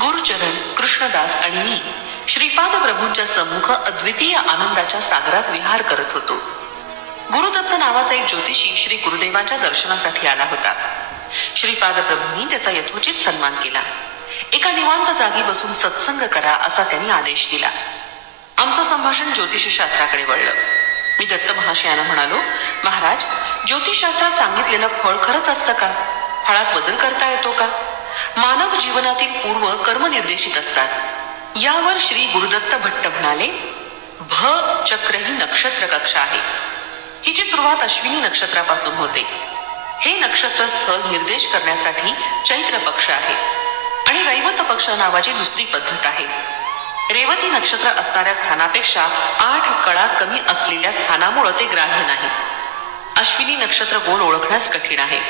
गुरुचरण, कृष्णदास आणि मी श्रीपाद प्रभूंच्या सम्मुख अद्वितीय आनंदाच्या सागरात विहार करत होतो. गुरुदत्त नावाचा एक ज्योतिषी श्री गुरुदेवांच्या दर्शनासाठी आला होता. श्रीपाद प्रभूंनी त्याचा यथोचित सन्मान केला. एका निवांत जागी बसून सत्संग करा असा त्यांनी आदेश दिला. आमचं संभाषण ज्योतिषशास्त्राकडे वळलं. मी दत्त महाशयांना म्हणालो, महाराज, ज्योतिषशास्त्रात सांगितलेलं फळ खरंच असतं का? फळात बदल करता येतो का? मानव जीवनातील पूर्व कर्म निर्देशित असतात. यावर श्री गुरुदत्त भट्ट म्हणाले, भ चक्र ही नक्षत्र कक्षा आहे. हिची सुरुवात अश्विनी नक्षत्रापासून होते. हे नक्षत्र स्थळ निर्देश करण्यासाठी चैत्र पक्ष आहे आणि रैवत पक्ष नावाची दुसरी पद्धत आहे. रेवती नक्षत्र असणाऱ्या स्थानापेक्षा 8 कळा कमी असलेल्या स्थानामुळे ते ग्राह्य नाही. अश्विनी नक्षत्र गोल ओळखण्यास कठीण आहे,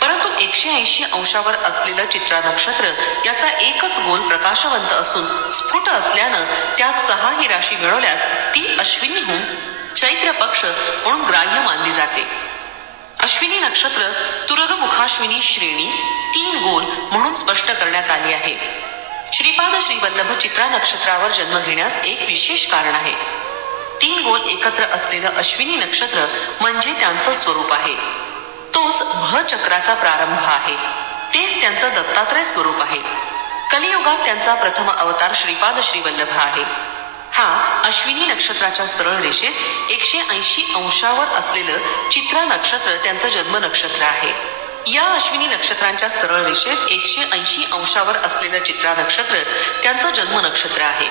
परंतु 180 अंशावर असलेलं चित्रा नक्षत्र याचा एकच गोल प्रकाशवंत असून स्फुट असल्यानं त्यात 6 ही राशी मिळवल्यास ती अश्विनीहून चैत्र पक्ष म्हणून ग्राह्य मानली जाते. अश्विनी नक्षत्र तुरग मुखाश्विनी श्रेणी 3 गोल म्हणून स्पष्ट करण्यात आली आहे. श्रीपाद श्रीवल्लभ चित्रा नक्षत्रावर जन्म घेण्यास एक विशेष कारण आहे. 3 गोल एकत्र असलेलं अश्विनी नक्षत्र म्हणजे त्यांचं स्वरूप आहे. तोच भ चक्राचा प्रारंभ आहे. तेच त्यांचं दत्तात्रय स्वरूप आहे. कलियुगात त्यांचा प्रथम अवतार श्रीपाद श्रीवल्लभ आहे. हा अश्विनी नक्षत्राच्या सरळ रेषेत 180 अंशावर असलेलं चित्रा नक्षत्र त्यांचं जन्म नक्षत्र आहे. या अश्विनी नक्षत्रांच्या सरळ रेषेत 180 अंशावर असलेलं चित्रा नक्षत्र त्यांचं जन्म नक्षत्र आहे.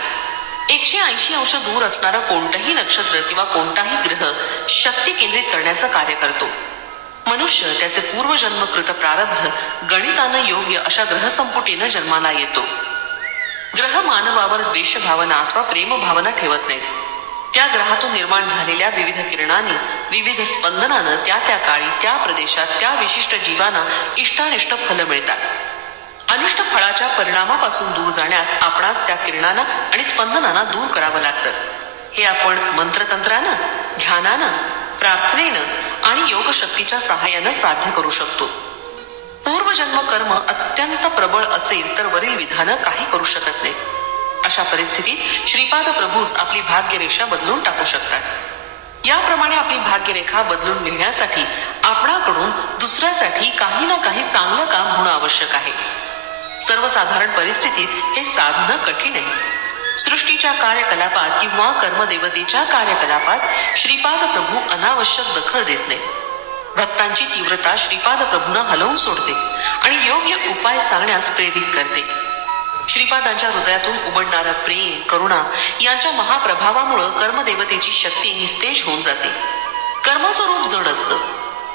180 अंश दूर असणारं कोणतंही नक्षत्र किंवा कोणताही ग्रह शक्ती केंद्रित करण्याचं कार्य करतो. मनुष्य त्याचे पूर्वजन्मकृत प्रारब्ध गणितानं योग्य अशा ग्रहसंपुटीनं जन्माला येतो. ग्रह मानवावर द्वेषभावना अथवा प्रेमभावना ठेवत नाहीत. त्या ग्रहातून निर्माण झालेल्या विविध किरणांनी, विविध स्पंदनानं त्या त्या काळी, त्या प्रदेशात, त्या विशिष्ट जीवांना इष्टानिष्ट फलं मिळतात. अनिष्ट फळाच्या परिणामापासून दूर जाण्यास आपणास त्या किरणांना आणि स्पंदनांना दूर करावं लागतं. हे आपण मंत्रतंत्रानं, ध्यानानं, प्रार्थनेनं आणि योगशक्तीच्या सहाय्यानं साध्य करू शकतो. पूर्वजन्म कर्म अत्यंत प्रबळ असेल तर वरील विधानं काही करू शकत नाही. अशा परिस्थितीत श्रीपाद प्रभूच आपली भाग्यरेषा बदलून टाकू शकतात. याप्रमाणे आपली भाग्यरेखा बदलून घेण्यासाठी आपणाकडून दुसऱ्यासाठी काही ना काही चांगलं काम होणं आवश्यक आहे. सर्वसाधारण परिस्थितीत हे साधणं कठीण आहे. सृष्टीच्या कार्यकलापात किंवा कर्मदेवतेच्या कार्यकलापात श्रीपाद प्रभू अनावश्यक दखल देत नाही. भक्तांची तीव्रता श्रीपाद प्रभूंना हलवून सोडते आणि योग्य उपाय सांगण्यास प्रेरित करते. श्रीपादांच्या हृदयातून उमडणारं प्रेम, करुणा यांच्या महाप्रभावामुळे कर्मदेवतेची शक्ती निस्तेज होऊन जाते. कर्माचं रूप जड असतं.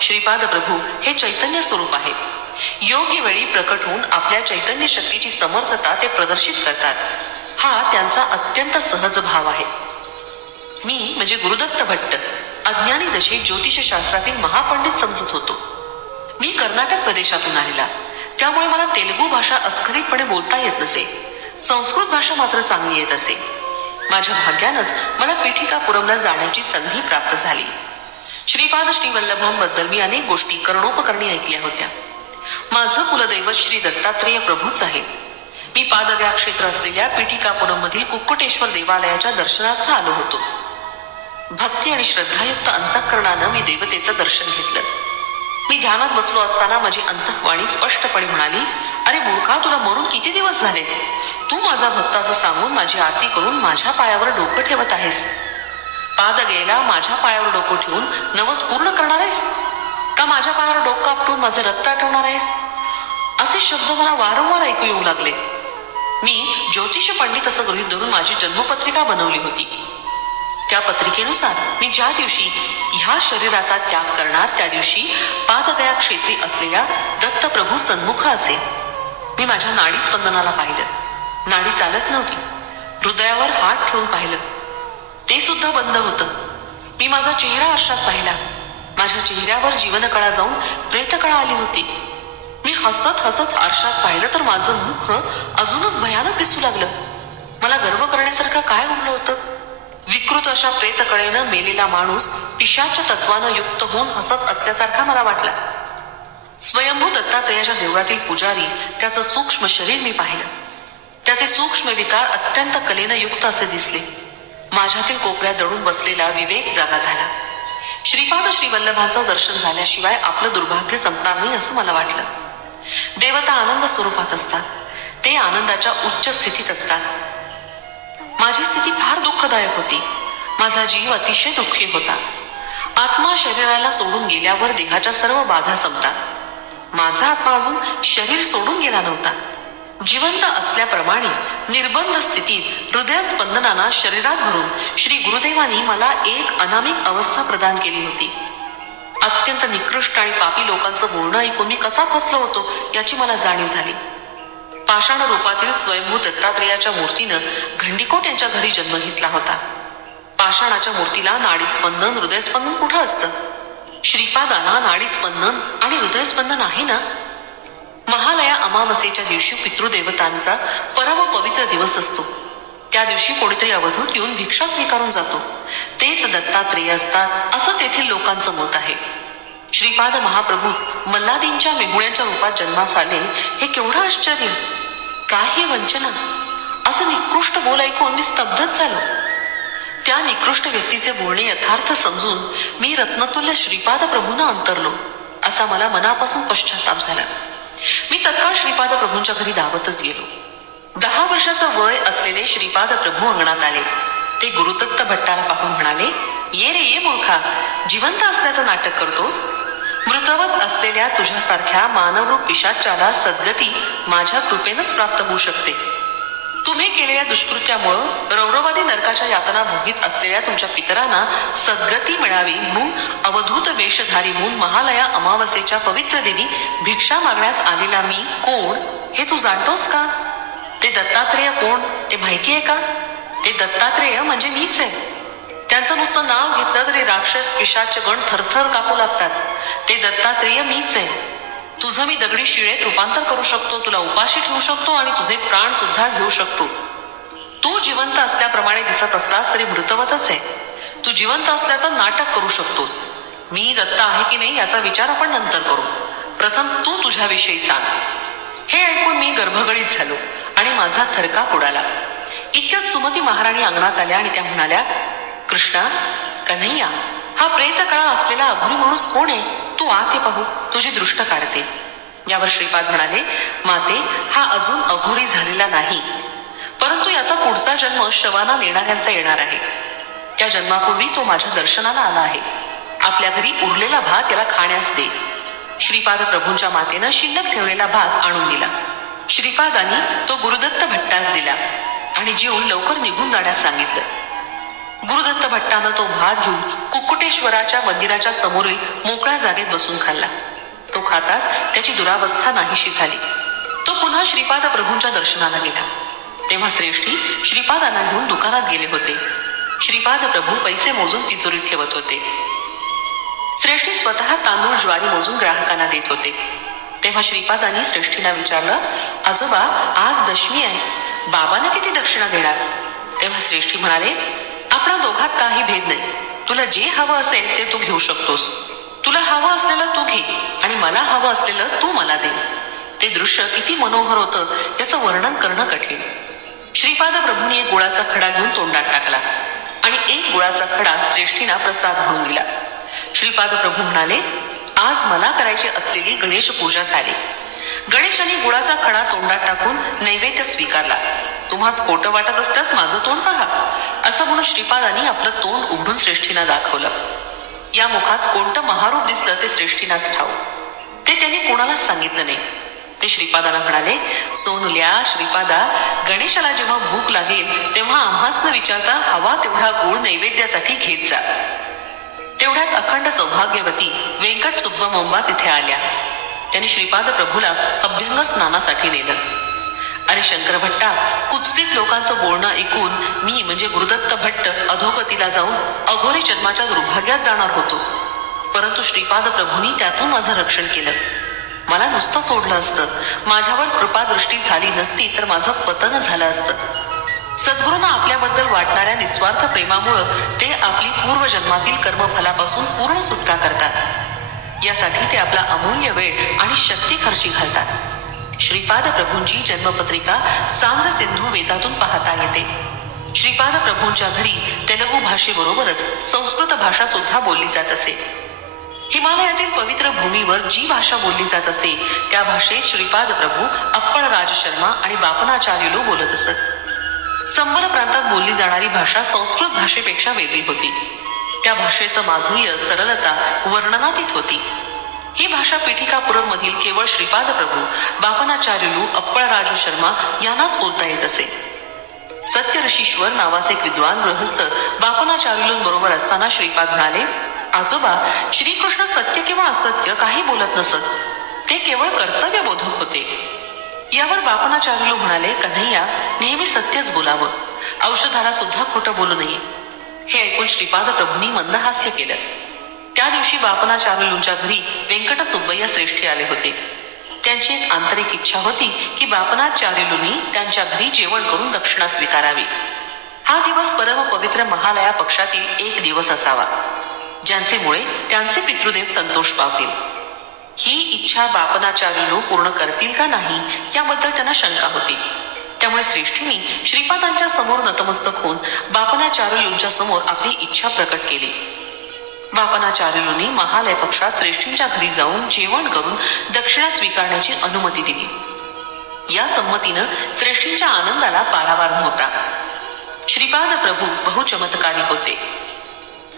श्रीपाद प्रभू हे चैतन्य स्वरूप आहे. योग्य वेळी प्रकट होऊन आपल्या चैतन्य शक्तीची समर्थता ते प्रदर्शित करतात. हा त्यांचा अत्यंत सहज भाव आहे. मी म्हणजे गुरुदत्त भट्ट अज्ञानी दशेत ज्योतिषशास्त्रातील महापंडित समजत होतो. मी कर्नाटक प्रदेशातून आलेला, त्यामुळे मला तेलुगू भाषा अस्खलितपणे बोलता येत नसे. संस्कृत भाषा मात्र चांगली येत असे. माझ्या भाग्यानंच मला पीठिकापुरमला जाण्याची संधी प्राप्त झाली. श्रीपाद श्रीवल्लभांबद्दल मी अनेक गोष्टी कर्णोपकरणी ऐकल्या होत्या. माझं कुलदैवत श्री दत्तात्रेय प्रभूच आहे. मी पादव्या क्षेत्र असलेल्या पीठिकापुरम मधील कुक्कुटेश्वर देवालयाच्या दर्शनार्थ आलो होतो. भक्ती आणि श्रद्धायुक्त अंतःकरणानं मी देवतेचं दर्शन घेतलं. मी ध्यानात बसलो असताना माझी अंतःवाणी स्पष्टपणे म्हणाली, अरे मूर्खा, तुला मरून किती दिवस झाले? तू माझा भक्त असं सांगून माझी आरती करून माझ्या पायावर डोकं ठेवत आहेस. पाद गेला माझ्या पायावर डोकं ठेवून नवस पूर्ण करणार आहेस का? माझ्या पायावर डोकं आपटून माझं रक्त आटवणार आहेस? असे शब्द मला वारंवार ऐकू येऊ लागले. मी ज्योतिष पंडित असं गृहीत धरून माझी जन्मपत्रिका बनवली होती. त्या पत्रिकेनुसार मी ज्या दिवशी ह्या शरीराचा त्याग करणार त्या दिवशी पादगया क्षेत्री असलेल्या दत्तप्रभू सन्मुख असे. मी माझ्या नाडी स्पंदनाला पाहिलं. नाडी चालत नव्हती. हृदयावर हात ठेवून पाहिलं, ते सुद्धा बंद होतं. मी माझा चेहरा आरशात पाहिला. माझ्या चेहऱ्यावर जीवनकळा जाऊन प्रेतकळा आली होती. मी हसत हसत आरशात पाहिलं तर माझं मुख अजूनच भयानक दिसू लागलं. मला गर्व करण्यासारखं काय उरलं होतं? विकृत अशा प्रेतकळेनं मेलेला माणूस पिशाच्या तत्वानं युक्त होऊन हसत असल्यासारखा मला वाटला. स्वयंभू दत्तात्रेयाच्या देवळातील पुजारी त्याचं सूक्ष्म शरीर मी पाहिलं. त्याचे सूक्ष्म विकार अत्यंत कलेनं युक्त असे दिसले. माझ्यातील कोपऱ्यात दडून बसलेला विवेक जागा झाला. श्रीपाद श्रीवल्लभांचं दर्शन झाल्याशिवाय आपलं दुर्भाग्य संपणार नाही असं मला वाटलं. देवता आनंद स्वरूपात असतात, ते आनंदाच्या उच्च स्थितीत असतात. माझी स्थिती फार दुःखदायक होती. माझा जीव अतिशय दुःखी होता. आत्मा शरीराला सोडून गेल्यावर देहाच्या सर्व बाधा संपतात. माझा आत्मा अजून शरीर सोडून गेला नव्हता. जिवंत असल्याप्रमाणे निर्बंध स्थितीत हृदयस्पंदनांना शरीरात भरून श्री गुरुदेवांनी मला एक अनामिक अवस्था प्रदान केली होती. अत्यंत निकृष्ट आणि पापी लोकांचं बोलणं ऐकून मी कसा फसलो होतो याची मला जाणीव झाली. पाषाण रूपातील स्वयंभू दत्तात्रेयाच्या मूर्तीनं घंडीकोट यांच्या घरी जन्म घेतला होता. पाषाणाच्या मूर्तीला नाडीस्पंदन हृदयस्पंदन कुठं असतं? श्रीपादांना नाडीस्पंदन आणि हृदयस्पंदन आहे ना. महालया अमावस्येच्या दिवशी पितृदेवतांचा परम पवित्र दिवस असतो. त्या दिवशी कोणीतरी अवधूत येऊन भिक्षा स्वीकारून जातो. तेच दत्तात्रेय असतात असं तेथील लोकांचं मत आहे. श्रीपाद महाप्रभूच मल्हादींच्या मेहुण्यांच्या रूपात जन्मास आले हे केवढं आश्चर्य! काय ही वंचना! असं निकृष्ट बोल ऐकून मी स्तब्धच झालो. त्या निकृष्ट व्यक्तीचे बोलणे यथार्थ समजून मी रत्नतुल्य श्रीपाद प्रभूंना अंतरलो असा मला मनापासून पश्चाताप झाला. मी तत्काळ श्रीपाद प्रभूंच्या घरी धावतच गेलो. 10 वर्षाचं वय असलेले श्रीपाद प्रभू अंगणात आले. ते गुरुदत्त भट्टाला पाहून म्हणाले, ये रे ये मूर्खा, जिवंत असल्याचं नाटक करतोस? मृतवत असलेल्या तुझ्यासारख्या मानवरूप पिशाचाला सद्गती माझ्या कृपेनंच प्राप्त होऊ शकते. तुम्ही केलेल्या दुष्कृत्यामुळं रौरवादी नरकाच्या यातना भोगीत असलेल्या तुमच्या पितरांना सद्गती मिळावी म्हणून अवधूत वेशधारी होऊन महालया अमावस्येच्या पवित्र देवी भिक्षा मागण्यास आलेला मी कोण हे तू जाणतोस का? ते दत्तात्रेय कोण ते माहिती आहे का? ते दत्तात्रेय म्हणजे मीच आहे. त्यांचं नुसतं नाव घेतलं तरी राक्षस पिशाच गण थरथर कापू लागतात. ते दत्तात्रेय मीच आहे. तुझं मी दगडी शिळेत रूपांतर करू शकतो, तुला उपाशी ठेवू शकतो आणि तुझे प्राण सुद्धा घेऊ शकतो. तू जिवंत असल्याप्रमाणे दिसत असलास तरी मृतवतच आहे. तू जिवंत असल्याचं नाटक करू शकतोस. मी दत्त आहे की नाही याचा विचार आपण नंतर करू. प्रथम तू तुझ्याविषयी सांग. हे ऐकून मी गर्भगडीत झालो आणि माझा थरकाप उडाला. इतक्यात सुमती महाराणी अंगणात आल्या आणि त्या म्हणाल्या, कृष्णा, कन्हैया, हा प्रेतकळा असलेला अघोरी माणूस कोण आहे? तू आत ये पाहू, तुझी दृष्ट काढते. यावर श्रीपाद म्हणाले, माते, हा अजून अघोरी झालेला नाही, परंतु याचा पुढचा जन्म शवाना नेणाऱ्यांचा येणार आहे. त्या जन्मापूर्वी तो माझ्या दर्शनाला आला आहे. आपल्या घरी उरलेला भात याला खाण्यास दे. श्रीपाद प्रभूंच्या मातेनं शिल्लक ठेवलेला भात आणून दिला. श्रीपादांनी तो गुरुदत्त भट्टास दिला आणि जेवून लवकर निघून जाण्यास सांगितलं. गुरुदत्त भट्टानं तो भात घेऊन कुक्कुटेश्वराच्या मंदिराच्या समोरील मोकळ्या जागेत बसून खाल्ला. तो खाताच त्याची दुरावस्था नाहीशी झाली. तो पुन्हा श्रीपाद प्रभूंच्या दर्शनाला गेला. तेव्हा श्रेष्ठी श्रीपादांना घेऊन दुकानात गेले होते. श्रीपाद प्रभू पैसे मोजून तिजोरीत ठेवत होते. श्रेष्ठी स्वतः तांदूळ ज्वारी मोजून ग्राहकांना देत होते. तेव्हा श्रीपादांनी श्रेष्ठीला विचारलं, आजोबा, आज दशमी आहे, बाबांना किती दक्षिणा देणार? तेव्हा श्रेष्ठी म्हणाले, आपणा दोघात काही भेद नाही. तुला जे हवं असेल ते तू घेऊ शकतोस. तुला हवं असलेलं तू घे आणि मला हवं असलेलं तू मला दे. ते दृश्य किती मनोहर होतं याचं वर्णन करणं कठीण. श्रीपाद प्रभूंनी एक गुळाचा खडा घेऊन तोंडात टाकला आणि एक गुळाचा खडा श्रेष्ठींना प्रसाद म्हणून दिला. श्रीपाद प्रभू म्हणाले, आज मला करायची असलेली गणेश पूजा झाली. गणेशाने गुळाचा खडा तोंडात टाकून नैवेद्य स्वीकारला. तुम्हास खोटं वाटत असल्यास माझं तोंड पहा, असं म्हणून श्रीपादांनी आपलं तोंड उघडून श्रेष्ठींना दाखवलं. या मुखात कोणतं महारूप दिसलं ते श्रेष्ठींनाच ठाऊक. ते त्यांनी कोणालाच सांगितलं नाही. ते श्रीपादांना म्हणाले, सोनुल्या, श्रीपादा, गणेशाला जेव्हा भूक लागेल तेव्हा आम्हास न विचारता हवा तेवढा गुळ नैवेद्यासाठी घेत जा. तेवढ्यात अखंड सौभाग्यवती वेंकट सुब्बमंबा तिथे आल्या. त्यांनी श्रीपाद प्रभूला अभ्यंग स्नानासाठी नेलं. अरे शंकर भट्टा, कुत्सित लोकांचं बोलणं ऐकून मी म्हणजे गुरुदत्त भट्ट अधोगतीला जाऊन अघोरी जन्माच्या दुर्भाग्यात जाणार होतो. परंतु श्रीपाद प्रभूंनी त्यातून माझं रक्षण केलं. मला नुसतं सोडलं असतं, माझ्यावर कृपादृष्टी झाली नसती तर माझं पतन झालं असतं. सद्गुरूंना आपल्याबद्दल वाटणाऱ्या निस्वार्थ प्रेमामुळं ते आपली पूर्वजन्मातील कर्मफलापासून पूर्ण सुटका करतात. यासाठी ते आपला अमूल्य वेळ आणि शक्ती खर्ची घालतात. श्रीपाद प्रभूंची जन्मपत्रिका सांद्र सिंधू वेदातून पाहता येते. श्रीपाद प्रभूंच्या घरी तेलुगू भाषेबरोबरच संस्कृत भाषा सुद्धा बोलली जात असे. हिमालयातील पवित्र भूमीवर जी भाषा बोलली जात असे त्या भाषेत श्रीपाद प्रभू अप्पळ राज शर्मा आणि बापनाचार्युलू बोलत असत. संबल प्रांतात बोलली जाणारी भाषा संस्कृत भाषेपेक्षा वेगळी होती. त्या भाषेचं माधुर्य, सरलता वर्णनातीत होती. ही भाषा पिठिकापुरम मधील केवळ श्रीपाद प्रभू, बापनाचार्युलू, अप्पळ राजू शर्मा यांनाच बोलता येत असे. सत्य ऋषीश्वर नावाचे एक विद्वान गृहस्थ बापनाचार्युलूंबरोबर असताना श्रीपाद म्हणाले, आजोबा, श्रीकृष्ण सत्य किंवा असत्य काही बोलत नसत, ते केवळ कर्तव्य बोधक होते. यावर बापनाचार्युलू म्हणाले, कन्हैया, नेहमी सत्यच बोलावं, औषधाला सुद्धा खोटं बोलू नये. हे ऐकून श्रीपाद प्रभूंनी मंदहास्य केलं. त्या दिवशी बापनाचार्युलूंच्या घरी व्यंकट सुब्बय्या श्रेष्ठी आले होते. त्यांची एक आंतरिक इच्छा होती की बापनाचार्युलूंनी त्यांच्या घरी जेवण करून दक्षिणा स्वीकारावी. हा दिवस परम पवित्र महालया पक्षातील एक दिवस असावा, ज्यांचेमुळे त्यांचे पितृदेव संतोष पावतील. ही इच्छा बापनाचार्युलू पूर्ण करतील का नाही याबद्दल त्यांना शंका होती. त्यामुळे श्रेष्ठींनी श्रीपादांच्या समोर नतमस्तक होऊन बापनाचार्युलूंच्या समोर आपली इच्छा प्रकट केली. बापनाचार्युलूंनी महालय पक्षात श्रेष्ठींच्या घरी जाऊन जेवण करून दक्षिणा स्वीकारण्याची अनुमती दिली. या संमतीनं श्रेष्ठींच्या आनंदाला पारावार नव्हता. श्रीपाद प्रभू बहुचमत्कारी होते.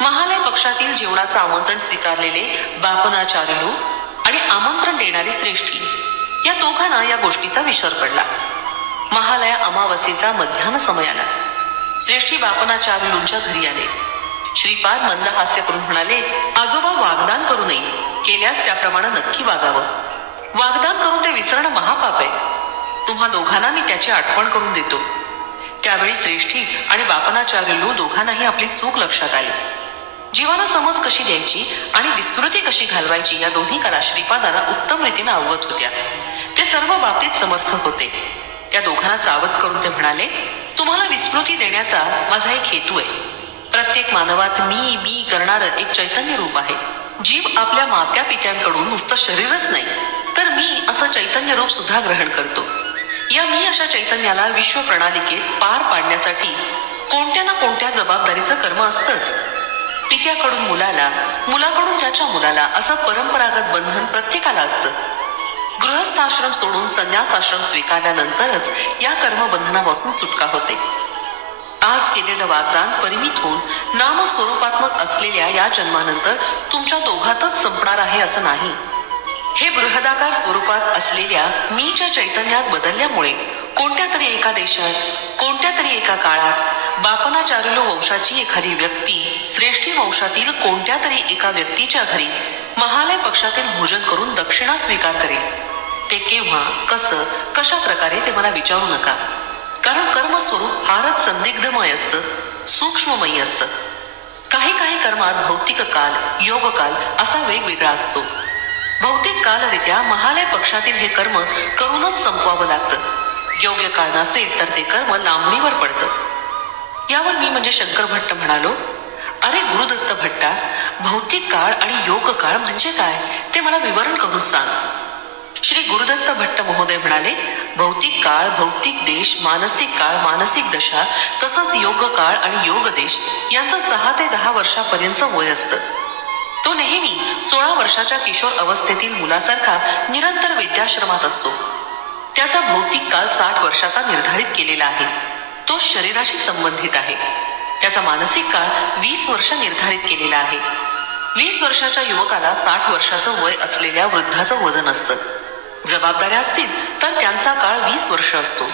महालय पक्षातील जेवणाचं आमंत्रण स्वीकारलेले बापनाचार्युलू आणि आमंत्रण देणारी श्रेष्ठी या दोघांना या गोष्टीचा विसर पडला. महालया अमावस्येचा मध्यान्ह समय आला. श्रेष्ठी बापनाचार्युलूंच्या घरी आले. श्रीपाद मंदहास्य करून म्हणाले, आजोबा, वाग्दान करू नये, केल्यास त्याप्रमाणे नक्की वागावं. वाग्दान करून ते विसरणं महापाप आहे. तुम्हा दोघांना मी त्याची आठवण करून देतो. त्यावेळी श्रेष्ठी आणि बापनाचार्युलू दोघांनाही आपली चूक लक्षात आली. जीवाला समज कशी द्यायची आणि विस्मृती कशी घालवायची या दोन्ही कला श्रीपादांना उत्तम रीतीने अवगत होत्या. ते सर्व बाबतीत समर्थ होते. त्या दोघांना सावध करून ते म्हणाले, तुम्हाला विस्मृती देण्याचा माझा एक हेतू आहे. प्रत्येक मानवात मी मी करणारं एक चैतन्य रूप आहे. जीव आपल्या मात्या पित्यांकडून नुसतं शरीरच नाही, तर मी असं चैतन्य रूप सुद्धा ग्रहण करतो. या मी अशा चैतन्याला विश्व प्रणालिकेत पार पाडण्यासाठी कोणत्या ना कोणत्या जबाबदारीचं कर्म असतंच. पित्याकडून मुलाला, मुलाकडून त्याच्या मुलाला असं परंपरागत बंधन प्रत्येकाला असतं. गृहस्थाश्रम सोडून संन्यासाश्रम स्वीकारल्यानंतरच या कर्मबंधनापासून सुटका होते. आज केलेलं वाग्दान परिमित होऊन नामस्वरूपात्मक असलेल्या या जन्मानंतर तुमच्या दोघातच संपणार आहे असं नाही. हे बृहदाकार स्वरूपात असलेल्या मीच्या चैतन्यात बदलल्यामुळे कोणत्या तरी एका देशात, कोणत्या तरी एका काळात बापनाचार्युलू वंशाची एखादी व्यक्ती श्रेष्ठी वंशातील कोणत्या तरी एका व्यक्तीच्या घरी महालय पक्षातील भोजन करून दक्षिणा स्वीकार करेल. ते केव्हा, कसं, कशा प्रकारे ते मला विचारू नका, कारण कर्मस्वरूप फारच संदिग्धमय असतं, सूक्ष्ममयी असतं. काही काही कर्मात भौतिक काल, योग काल असा वेगवेगळा असतो. भौतिक कालरित्या महालय पक्षातील हे कर्म करूनच संपवावं लागतं. योग्य काळ नसेल तर ते कर्म लांबणीवर पडतं. यावर मी म्हणजे शंकर भट्ट म्हणालो, अरे गुरुदत्त भट्टा, भौतिक काळ आणि योग काळ म्हणजे काय ते मला विवरण करून सांग. श्री गुरुदत्त भट्ट महोदय म्हणाले, भौतिक काळ, भौतिक देश, मानसिक काळ, मानसिक दशा, तसंच योग काळ आणि योग देश यांचं 6 ते 10 वर्षापर्यंत वय असतं. तो नेहमी 16 वर्षाच्या किशोर अवस्थेतील मुलासारखा निरंतर विद्याश्रमात असतो. त्याचा भौतिक काल 60 वर्षाचा निर्धारित केलेला आहे. तो शरीराशी संबंधित आहे. त्याचा मानसिक काळ 20 वर्ष निर्धारित केलेला आहे. 20 वर्षाच्या युवकाला 60 वर्षाचं वय असलेल्या वृद्धाचं वजन असतं. जबाबदाऱ्या असतील तर त्यांचा काळ 20 वर्ष असतो.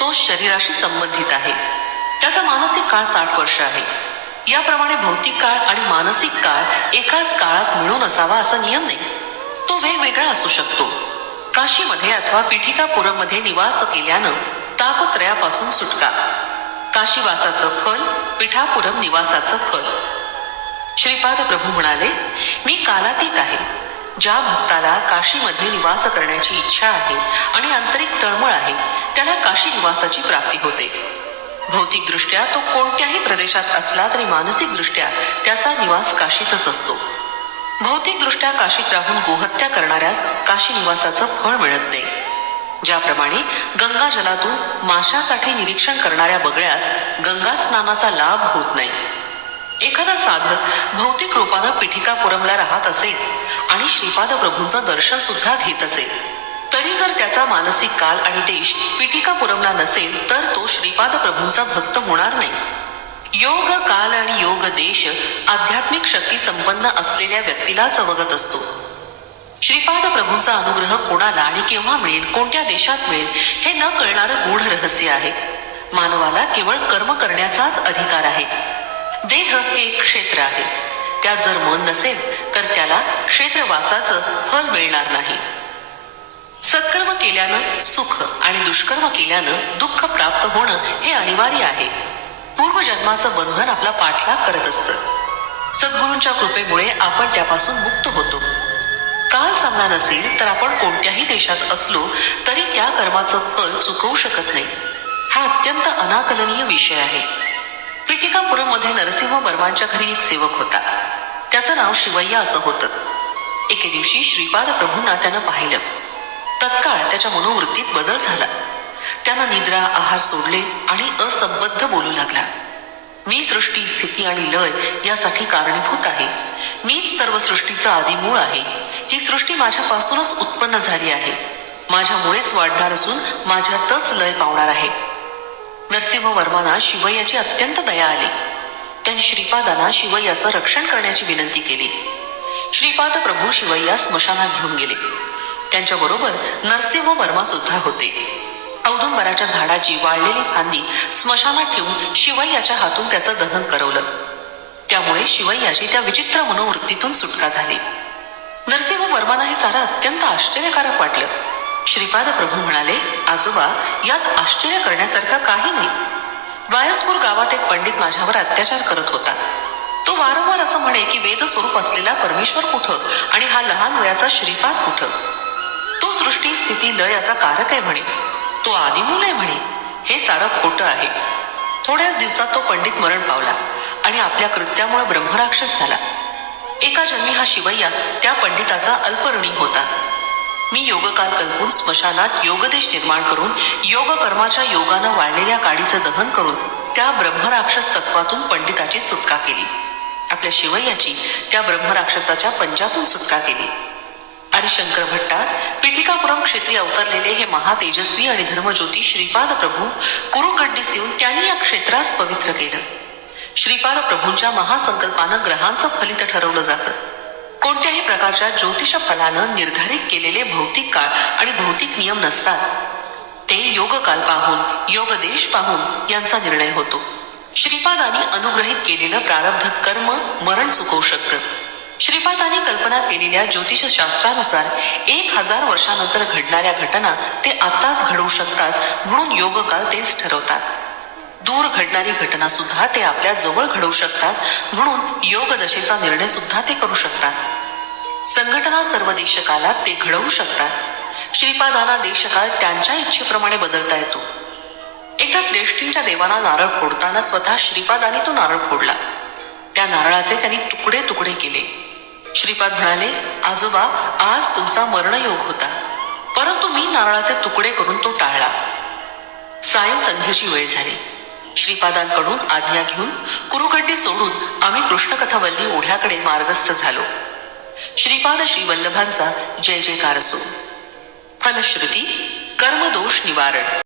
तो शरीराशी संबंधित आहे. त्याचा मानसिक काळ 60 वर्ष आहे. याप्रमाणे भौतिक काळ आणि मानसिक काळ एकाच काळात मिळून असावा असा नियम नाही. तो वेगवेगळा असू शकतो. काशीमध्ये अथवा पिठिकापुरममध्ये निवास केल्यानं तापत्रयापासून सुटका. काशीवासाचं फल, पिठापुरम निवासाचं फल. श्रीपाद प्रभू म्हणाले, मी कालातीत आहे. ज्या भक्ताला काशीमध्ये निवास करण्याची इच्छा आहे आणि आंतरिक तळमळ आहे त्याला काशी निवासाची प्राप्ती होते. भौतिक दृष्ट्या तो कोणत्याही प्रदेशात असला तरी मानसिक दृष्ट्या त्याचा निवास काशीतच असतो. भौतिक दृष्ट्या काशीत राहून गोहत्या करणाऱ्यास काशी निवासाचं फळ मिळत नाही. ज्याप्रमाणे गंगा जलातून माशासाठी निरीक्षण करणाऱ्या बगळ्यास गंगा स्नानाचा लाभ होत नाही. एखादा साधक भौतिक रूपानं पिठिकापुरमला राहत असेल आणि श्रीपाद प्रभूंचं दर्शन सुद्धा घेत असेल, तरी जर त्याचा मानसिक काल आणि देश पिठिकापुरमला नसेल तर तो श्रीपाद प्रभूंचा भक्त होणार नाही. योग काल आणि योग देश आध्यात्मिक शक्ती संपन्न असलेल्या व्यक्तीलाच अवगत असतो. श्रीपाद प्रभूंचा अनुग्रह कोणाला आणि केव्हा मिळेल, कोणत्या देशात मिळेल, हे न कळणारं गूढ रहस्य आहे. मानवाला केवळ कर्म करण्याचाच अधिकार आहे. देह हे एक क्षेत्र आहे. त्यात जर मन नसेल तर त्याला क्षेत्रवासाचं फल मिळणार नाही. सत्कर्म केल्यानं सुख आणि दुष्कर्म केल्यानं दुःख प्राप्त होणं हे अनिवार्य आहे. पूर्वजन्माचं बंधन आपला पाठलाग करत असतं. सद्गुरूंच्या कृपेमुळे आपण त्यापासून मुक्त होतो. काल चांगला नसेल तर आपण कोणत्याही देशात असलो तरी त्या कर्माचं फल चुकवू शकत नाही. हा अत्यंत अनाकलनीय विषय आहे. पिठिकापुरम मध्ये नरसिंह वर्मांच्या घरी एक सेवक होता. त्याचं नाव शिवय्या असं होतं. एके दिवशी श्रीपाद प्रभूंना त्यानं पाहिलं. तत्काळ त्याच्या मनोवृत्तीत बदल झाला. त्यानं निद्रा आहार सोडले आणि असंबद्ध बोलू लागला. मी सृष्टी स्थिती आणि लय यासाठी कारणीभूत आहे. मीच सर्व सृष्टीचा आदिमूळ आहे. ही सृष्टी माझ्यापासूनच उत्पन्न झाली आहे. माझ्यामुळेच वाढणार असून माझ्यातच लय पावणार आहे. नरसिंह वर्मांना शिवय्याची अत्यंत दया आली. त्यांनी श्रीपादांना शिवय्याचं रक्षण करण्याची विनंती केली. श्रीपाद प्रभू शिवय्या स्मशानात घेऊन गेले. त्यांच्याबरोबर नरसिंह वर्मा सुद्धा होते. औदुंबराच्या झाडाची वाळलेली फांदी स्मशानात ठेवून शिवय्याच्या हातून त्याचं दहन करवलं. त्यामुळे शिवय्याची त्या विचित्र मनोवृत्तीतून सुटका झाली. नरसिंह वर्मांना हे सारं अत्यंत आश्चर्यकारक वाटलं. श्रीपाद प्रभू म्हणाले, आजोबा, यात आश्चर्य करण्यासारखं काही नाही. वायसपूर गावात एक पंडित माझ्यावर अत्याचार करत होता. तो वारंवार असं म्हणे की वेद स्वरूप असलेला परमेश्वर कुठं आणि हा लहान वयाचा श्रीपाद कुठं. तो सृष्टी स्थिती लय याचा कारक आहे म्हणे. तो आदिमूल आहे म्हणे. हे सारं खोटं आहे. थोड्याच दिवसात तो पंडित मरण पावला आणि आपल्या कृत्यामुळे ब्रह्मराक्षस झाला. एका जन्मी हा शिवय्या त्या पंडिताचा अल्पऋणी होता. मी योगकाल कल्पून स्मशानात योगदेश निर्माण करून योग कर्माच्या योगानं वाढलेल्या काडीचं दहन करून त्या ब्रह्मराक्षस तत्वातून पंडिताची सुटका केली. आपल्या शिवय्याची त्या ब्रह्मराक्षसाच्या पंजातून सुटका केली. हरिशंकर भट्टा पिठिकापुरम क्षेत्री अवतरलेले हे महातेजस्वी आणि धर्मज्योती श्रीपाद प्रभू कुरुखड्डीस येऊन त्यांनी या क्षेत्रास पवित्र केलं. श्रीपाद प्रभूंच्या महासंकल्पानं ग्रहांचं फलित ठरवलं जातं. कोणत्याही प्रकारच्या ज्योतिष फलानं निर्धारित केलेले भौतिक काळ आणि भौतिक नियम नसतात. ते योगकाल पाहून, योगदेश पाहून यांचा निर्णय होतो. श्रीपादांनी अनुग्रहित केलेलं प्रारब्ध कर्म मरण चुकवू शकतं. श्रीपादांनी कल्पना केलेल्या ज्योतिषशास्त्रानुसार 1000 वर्षानंतर घडणाऱ्या घटना ते आताच घडवू शकतात, म्हणून योगकाल तेच ठरवतात. दूर घडणारी घटना सुद्धा ते आपल्या जवळ घडवू शकतात, म्हणून योग दशेचा निर्णय सुद्धा ते करू शकतात. संघटना सर्व देशकालात ते घडवू शकतात. श्रीपादांना देशकाल त्यांच्या इच्छेप्रमाणे बदलता येतो. एकदा श्रेष्ठींच्या देवांना नारळ फोडताना स्वतः श्रीपादांनी तो नारळ फोडला. त्या नारळाचे त्यांनी तुकडे तुकडे केले. श्रीपाद म्हणाले, आजोबा, आज तुमचा मरणयोग होता, परंतु मी नारळाचे तुकडे करून तो टाळला. सायं संध्येची वेळ झाली. श्रीपादांकडून आज्ञा घेऊन कुरुखड्डी सोडून आम्ही कृष्णकथावल्ली ओढ्याकडे मार्गस्थ झालो. श्रीपाद श्रीवल्लभांचा जय जयकार असो. फलश्रुती कर्मदोष निवारण.